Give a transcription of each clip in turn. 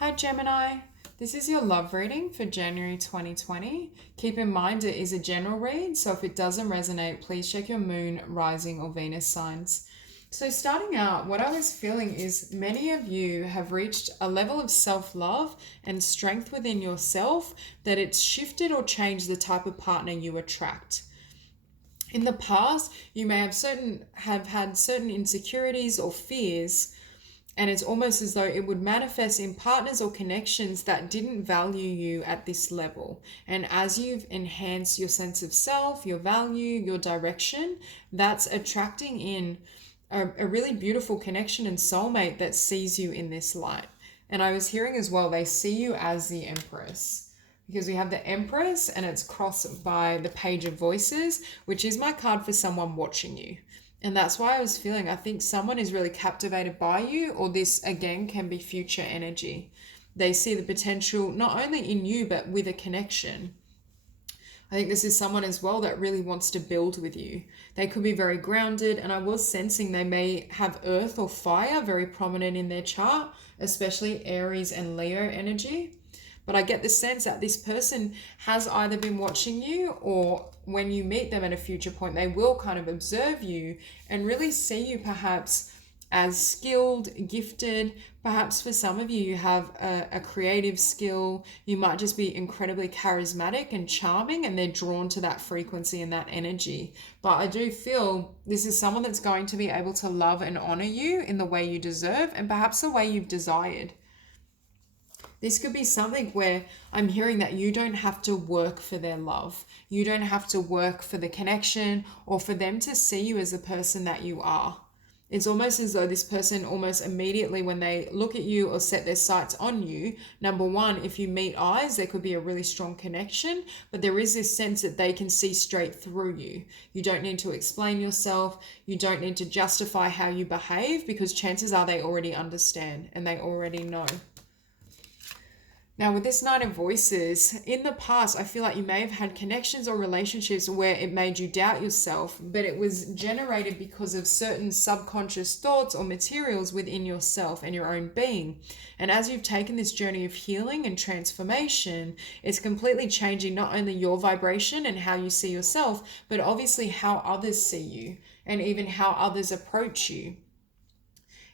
Hi Gemini, this is your love reading for January 2020. Keep in mind it is a general read, so if it doesn't resonate, please check your moon, rising, or Venus signs. So starting out, what I was feeling is many of you have reached a level of self-love and strength within yourself that it's shifted or changed the type of partner you attract. In the past, you may have had certain insecurities or fears, and it's almost as though it would manifest in partners or connections that didn't value you at this level. And as you've enhanced your sense of self, your value, your direction, that's attracting in a really beautiful connection and soulmate that sees you in this light. And I was hearing as well, they see you as the Empress, because we have the Empress and it's crossed by the Page of Voices, which is my card for someone watching you. And that's why I was feeling, I think someone is really captivated by you, or this again can be future energy. They see the potential not only in you, but with a connection. I think this is someone as well that really wants to build with you. They could be very grounded, and I was sensing they may have earth or fire very prominent in their chart, especially Aries and Leo energy. But I get the sense that this person has either been watching you, or when you meet them at a future point, they will kind of observe you and really see you perhaps as skilled, gifted. Perhaps for some of you, you have a creative skill. You might just be incredibly charismatic and charming, and they're drawn to that frequency and that energy. But I do feel this is someone that's going to be able to love and honor you in the way you deserve, and perhaps the way you've desired. This could be something where I'm hearing that you don't have to work for their love. You don't have to work for the connection or for them to see you as the person that you are. It's almost as though this person almost immediately, when they look at you or set their sights on you, number one, if you meet eyes, there could be a really strong connection, but there is this sense that they can see straight through you. You don't need to explain yourself. You don't need to justify how you behave, because chances are they already understand and they already know. Now, with this Nine of Voices, in the past, I feel like you may have had connections or relationships where it made you doubt yourself, but it was generated because of certain subconscious thoughts or materials within yourself and your own being. And as you've taken this journey of healing and transformation, it's completely changing not only your vibration and how you see yourself, but obviously how others see you and even how others approach you.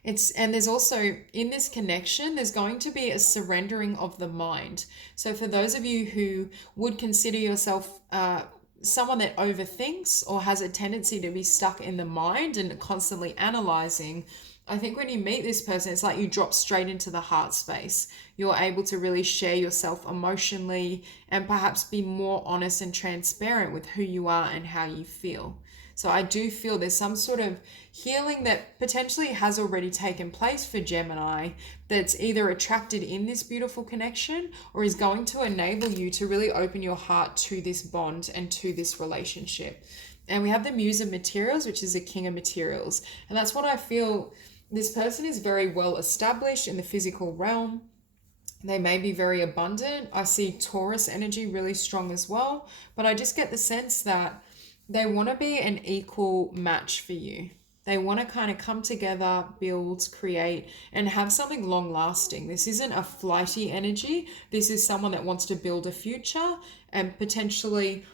And there's also, in this connection, there's going to be a surrendering of the mind. So for those of you who would consider yourself someone that overthinks or has a tendency to be stuck in the mind and constantly analyzing, I think when you meet this person, it's like you drop straight into the heart space. You're able to really share yourself emotionally and perhaps be more honest and transparent with who you are and how you feel. So I do feel there's some sort of healing that potentially has already taken place for Gemini that's either attracted in this beautiful connection or is going to enable you to really open your heart to this bond and to this relationship. And we have the Muse of Materials, which is the King of Materials. And that's what I feel. This person is very well established in the physical realm. They may be very abundant. I see Taurus energy really strong as well. But I just get the sense that they want to be an equal match for you. They want to kind of come together, build, create, and have something long lasting. This isn't a flighty energy. This is someone that wants to build a future and potentially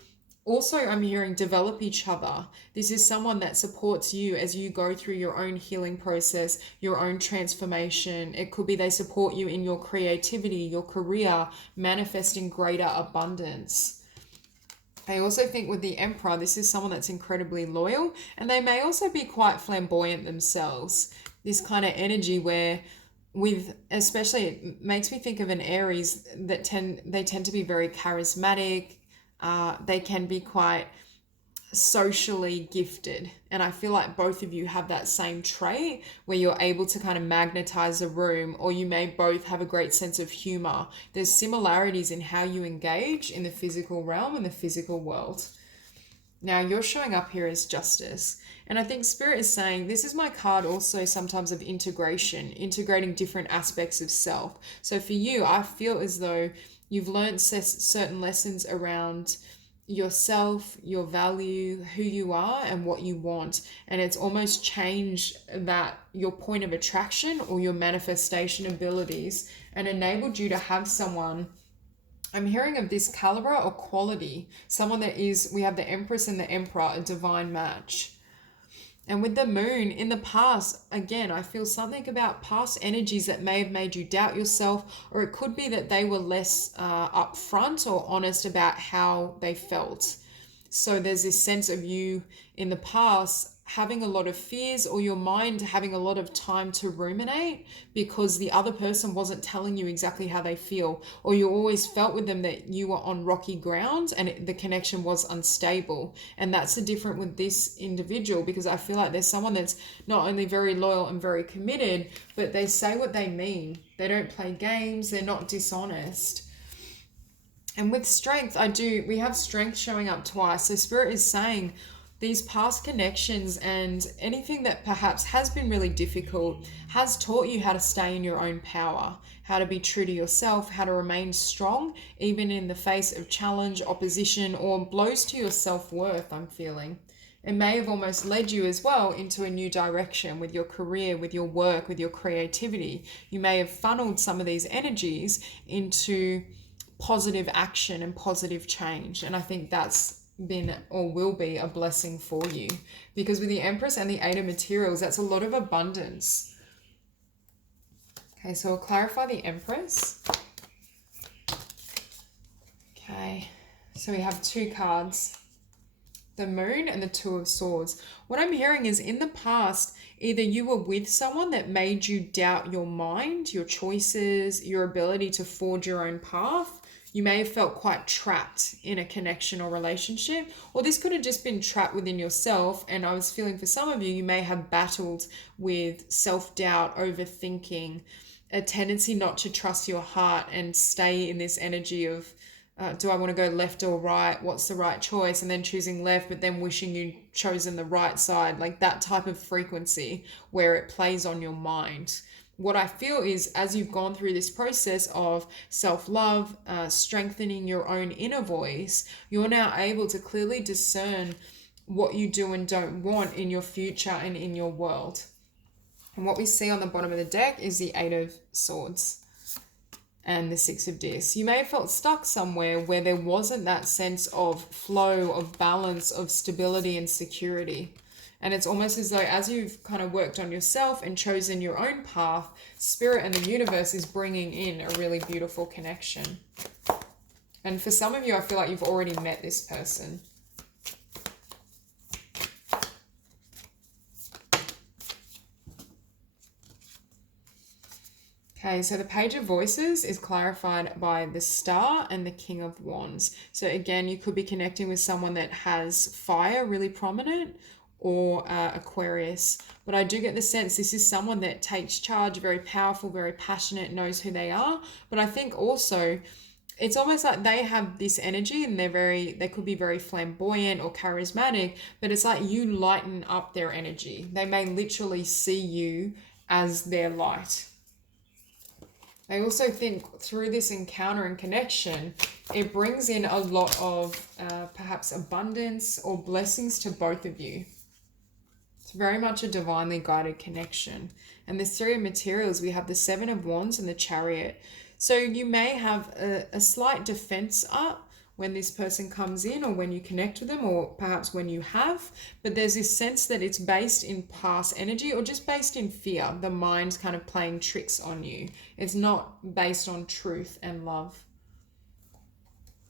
also, I'm hearing, develop each other. This is someone that supports you as you go through your own healing process, your own transformation. It could be they support you in your creativity, your career, manifesting greater abundance. I also think with the Emperor, this is someone that's incredibly loyal, and they may also be quite flamboyant themselves. This kind of energy where especially it makes me think of an Aries that tend to be very charismatic. They can be quite socially gifted, and I feel like both of you have that same trait where you're able to kind of magnetize a room, or you may both have a great sense of humor. There's similarities in how you engage in the physical realm and the physical world. Now you're showing up here as Justice, and I think Spirit is saying this is my card also sometimes of integration, integrating different aspects of self. So for you, I feel as though you've learned certain lessons around yourself, your value, who you are, and what you want. And it's almost changed that your point of attraction or your manifestation abilities and enabled you to have someone. I'm hearing of this caliber or quality, someone that is, we have the Empress and the Emperor, a divine match. And with the moon in the past, again, I feel something about past energies that may have made you doubt yourself, or it could be that they were less upfront or honest about how they felt. So there's this sense of you in the past having a lot of fears, or your mind having a lot of time to ruminate because the other person wasn't telling you exactly how they feel, or you always felt with them that you were on rocky ground and the connection was unstable. And that's the difference with this individual, because I feel like there's someone that's not only very loyal and very committed, but they say what they mean. They don't play games. They're not dishonest. And with strength, we have strength showing up twice. So Spirit is saying these past connections and anything that perhaps has been really difficult has taught you how to stay in your own power, how to be true to yourself, how to remain strong, even in the face of challenge, opposition, or blows to your self-worth, I'm feeling. It may have almost led you as well into a new direction with your career, with your work, with your creativity. You may have funneled some of these energies into positive action and positive change. And I think that's been or will be a blessing for you, because with the Empress and the Eight of Materials, that's a lot of abundance. Okay, so we'll clarify the Empress. Okay, so we have two cards, the Moon and the Two of Swords. What I'm hearing is in the past, either you were with someone that made you doubt your mind, your choices, your ability to forge your own path. You may have felt quite trapped in a connection or relationship, or this could have just been trapped within yourself. And I was feeling for some of you, you may have battled with self-doubt, overthinking, a tendency not to trust your heart and stay in this energy of, do I want to go left or right? What's the right choice? And then choosing left, but then wishing you'd chosen the right side, like that type of frequency where it plays on your mind. What I feel is as you've gone through this process of self-love, strengthening your own inner voice, you're now able to clearly discern what you do and don't want in your future and in your world. And what we see on the bottom of the deck is the Eight of Swords and the Six of Discs. You may have felt stuck somewhere where there wasn't that sense of flow, of balance, of stability and security. And it's almost as though as you've kind of worked on yourself and chosen your own path, Spirit and the universe is bringing in a really beautiful connection. And for some of you, I feel like you've already met this person. Okay, so the Page of Voices is clarified by the Star and the King of Wands. So again, you could be connecting with someone that has fire really prominent, or Aquarius. But I do get the sense this is someone that takes charge, very powerful, very passionate, knows who they are. But I think also it's almost like they have this energy and they could be very flamboyant or charismatic, but it's like you lighten up their energy. They may literally see you as their light. I also think through this encounter and connection, it brings in a lot of perhaps abundance or blessings to both of you. It's very much a divinely guided connection. And the Three of Materials, we have the Seven of Wands and the Chariot. So you may have a slight defense up when this person comes in, or when you connect with them, or perhaps when you have. But there's this sense that it's based in past energy or just based in fear. The mind's kind of playing tricks on you. It's not based on truth and love.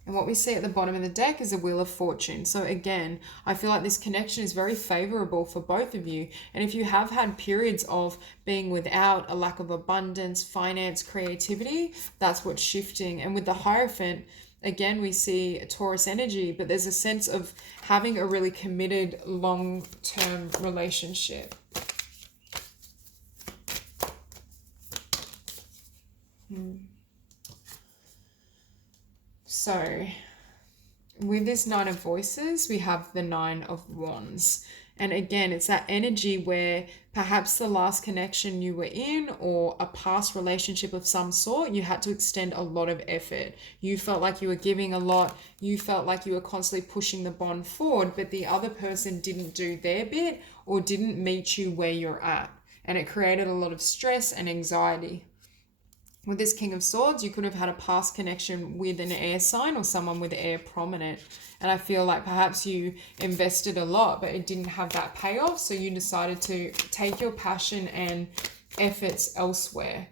And what we see at the bottom of the deck is a Wheel of Fortune. So again, I feel like this connection is very favorable for both of you. And if you have had periods of being without, a lack of abundance, finance, creativity, that's what's shifting. And with the Hierophant, again, we see a Taurus energy, but there's a sense of having a really committed long-term relationship. So with this Nine of Voices, we have the Nine of Wands. And again, it's that energy where perhaps the last connection you were in or a past relationship of some sort, you had to extend a lot of effort. You felt like you were giving a lot. You felt like you were constantly pushing the bond forward, but the other person didn't do their bit or didn't meet you where you're at. And it created a lot of stress and anxiety. With this King of Swords, you could have had a past connection with an air sign or someone with air prominent. And I feel like perhaps you invested a lot, but it didn't have that payoff. So you decided to take your passion and efforts elsewhere.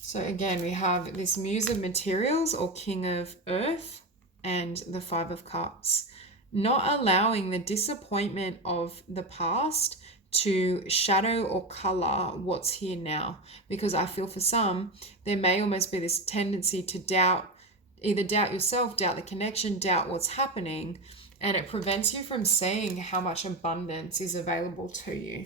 So again, we have this Muse of Materials or King of Earth and the Five of Cups. Not allowing the disappointment of the past to shadow or color what's here now. Because I feel for some, there may almost be this tendency to doubt, either doubt yourself, doubt the connection, doubt what's happening, and it prevents you from seeing how much abundance is available to you.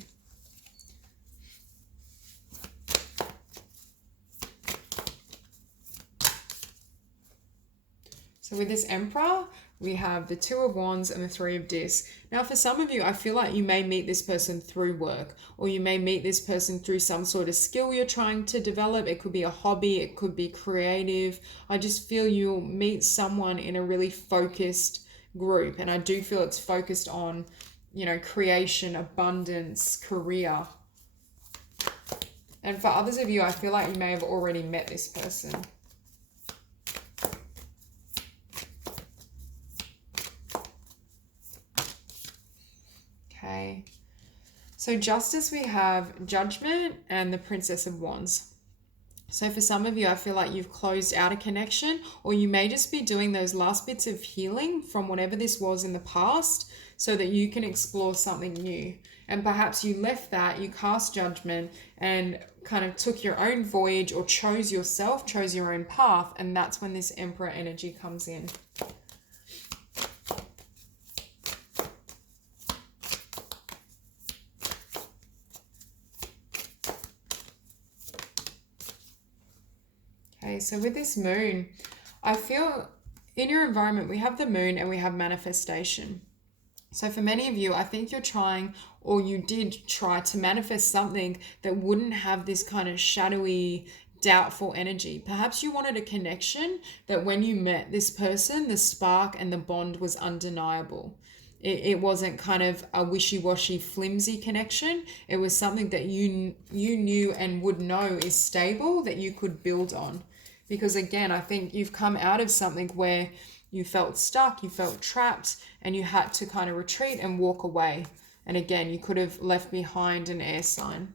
So with this Emperor, we have the Two of Wands and the Three of Discs. Now, for some of you, I feel like you may meet this person through work, or you may meet this person through some sort of skill you're trying to develop. It could be a hobby, it could be creative. I just feel you'll meet someone in a really focused group, and I do feel it's focused on, you know, creation, abundance, career. And for others of you, I feel like you may have already met this person. Okay, so Justice, we have Judgment and the Princess of Wands. So for some of you, I feel like you've closed out a connection, or you may just be doing those last bits of healing from whatever this was in the past so that you can explore something new. And perhaps you left that, you cast judgment and kind of took your own voyage or chose yourself, chose your own path. And that's when this Emperor energy comes in. Okay, so with this Moon, I feel in your environment, we have the Moon and we have manifestation. So for many of you, I think you're trying, or you did try to manifest something that wouldn't have this kind of shadowy, doubtful energy. Perhaps you wanted a connection that when you met this person, the spark and the bond was undeniable. It wasn't kind of a wishy-washy, flimsy connection. It was something that you knew and would know is stable, that you could build on. Because again, I think you've come out of something where you felt stuck, you felt trapped, and you had to kind of retreat and walk away. And again, you could have left behind an air sign.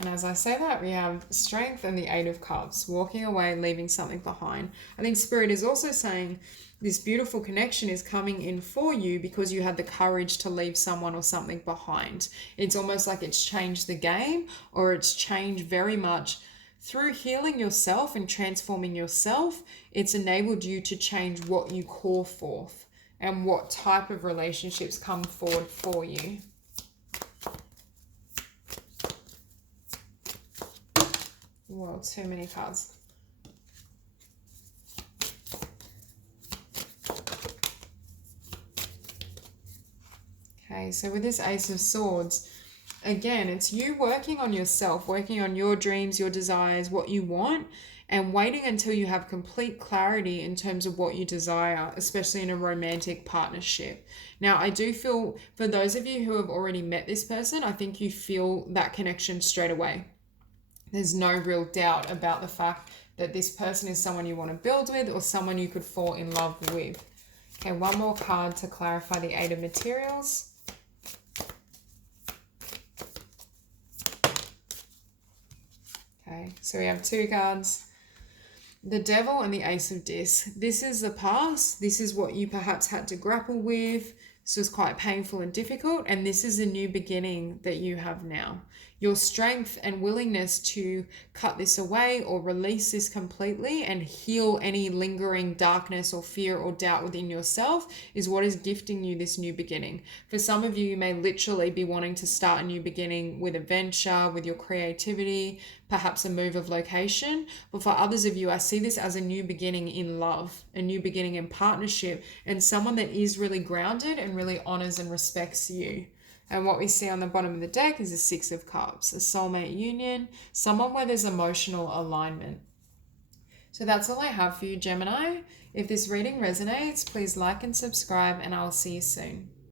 And as I say that, we have Strength and the Eight of Cups, walking away, leaving something behind. I think Spirit is also saying this beautiful connection is coming in for you because you had the courage to leave someone or something behind. It's almost like it's changed the game, or it's changed very much through healing yourself and transforming yourself. It's enabled you to change what you call forth and what type of relationships come forward for you. Whoa, too many cards. Okay, so with this Ace of Swords, again, it's you working on yourself, working on your dreams, your desires, what you want, and waiting until you have complete clarity in terms of what you desire, especially in a romantic partnership. Now, I do feel for those of you who have already met this person, I think you feel that connection straight away. There's no real doubt about the fact that this person is someone you want to build with or someone you could fall in love with. Okay, one more card to clarify the Eight of Materials. Okay, so we have two cards. The Devil and the Ace of Discs. This is the past. This is what you perhaps had to grapple with. This was quite painful and difficult. And this is a new beginning that you have now. Your strength and willingness to cut this away or release this completely and heal any lingering darkness or fear or doubt within yourself is what is gifting you this new beginning. For some of you, you may literally be wanting to start a new beginning with a venture, with your creativity, perhaps a move of location. But for others of you, I see this as a new beginning in love, a new beginning in partnership, and someone that is really grounded and really honors and respects you. And what we see on the bottom of the deck is the Six of Cups, a soulmate union, someone where there's emotional alignment. So that's all I have for you, Gemini. If this reading resonates, please like and subscribe, and I'll see you soon.